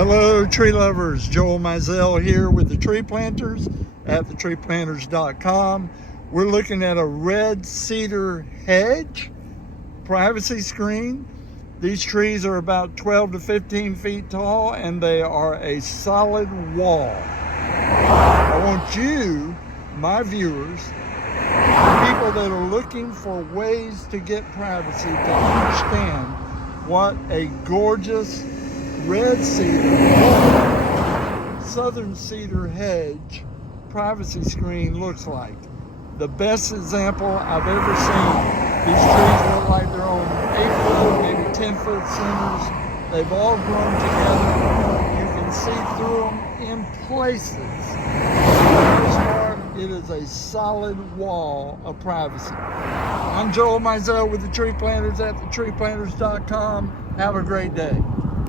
Hello tree lovers, Joel Mizell here with the tree planters at thetreeplanters.com. We're looking at a red cedar hedge privacy screen. These trees are about 12 to 15 feet tall and they are a solid wall. I want you, my viewers, people that are looking for ways to get privacy, to understand what a gorgeous red cedar, southern cedar hedge privacy screen looks like. The best example I've ever seen. These trees look like they're on 8-foot, maybe 10-foot centers. They've all grown together. You can see through them in places. For the most part, it is a solid wall of privacy. I'm Joel Mizell with the Tree Planters at thetreeplanters.com. Have a great day.